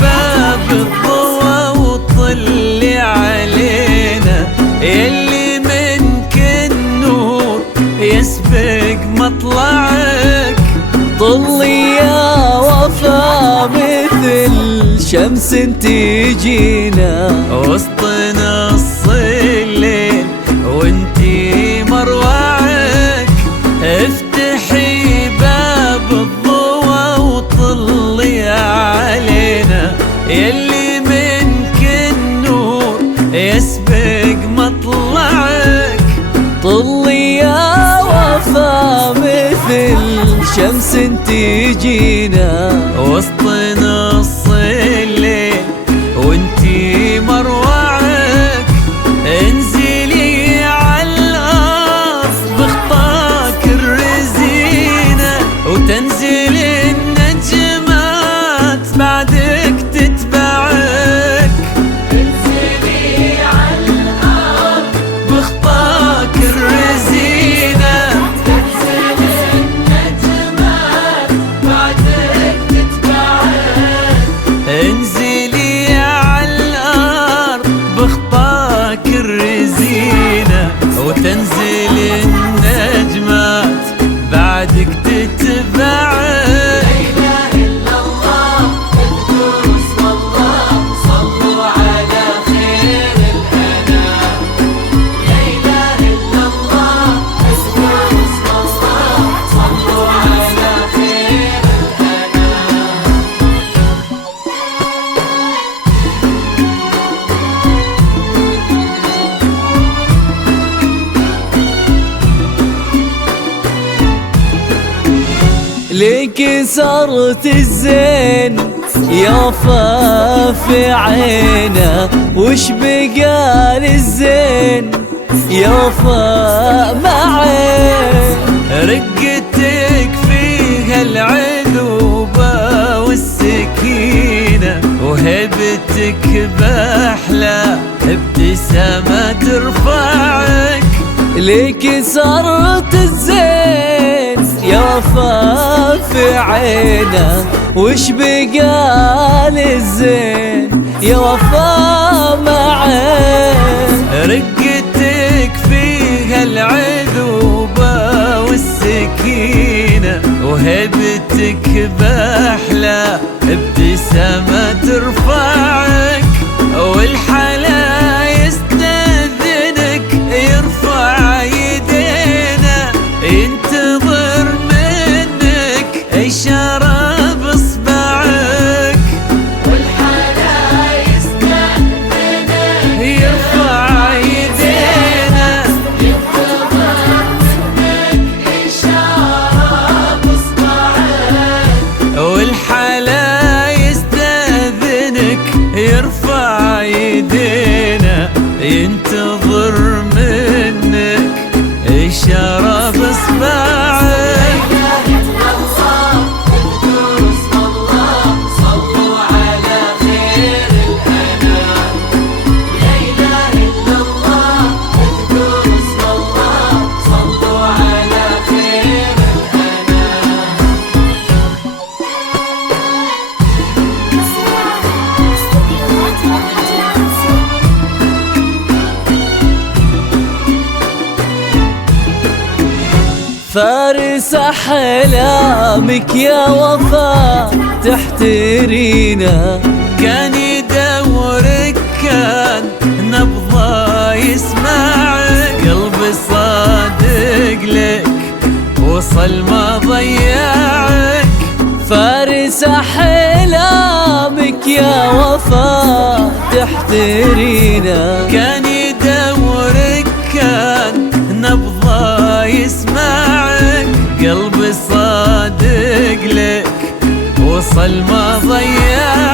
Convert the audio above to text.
باب الضوى وطلي علينا، يلي منك النور يسبق مطلعك. طلي يا وفا مثل شمس تجينا وسط نص الليل وانتي مروعك. افتحي باب الضوى وطلي علينا، يلي منك النور يسبق مطلعك. طلي يا وفا مثل شمس تجينا وسط نص الليل وانتي مروعك. انزلي عالارض بخطاك الرزينة، وتنزل النجمات بعدك تتبعك. انزلي عالارض بخطاك الرزينة، تنزل النجمات بعدك تتبعك. انزلي عالارض بخطاك الرزينة، وتنزل النجمات بعدك تتبعك. ليك صرت الزين يا وفا في عينا، وش بقى للزين يا وفا معين. رقتك فيها العذوبة والسكينة، وهبتك بأحلى ابتسامة ترفعك. ليك صرت الزين يا وفا في عينا، وش بقى للزين يا وفا معين. رقتك فيها العذوبة والسكينة، وهبتك بأحلى ابتسامة ترفعك. والحلا يستأذنك يرفع يدينا، ينتظر منك إشارة بإصبعك. والحلا يستأذنك يرفع يدينا، ينتظر منك إشارة بإصبعك. والحلا يستأذنك يرفع يدينا، ينتظر منك إشارة بإصبعك. فارس أحلامك يا وفا تحترينا، كان يدورك كان نبضه يسمعك. قلبي صادق لك وصل ما ضيعك. فارس أحلامك يا وفا تحترينا، كان يدورك كان نبضه يسمعك. قلبي صادق لك وصل ما ضيعك.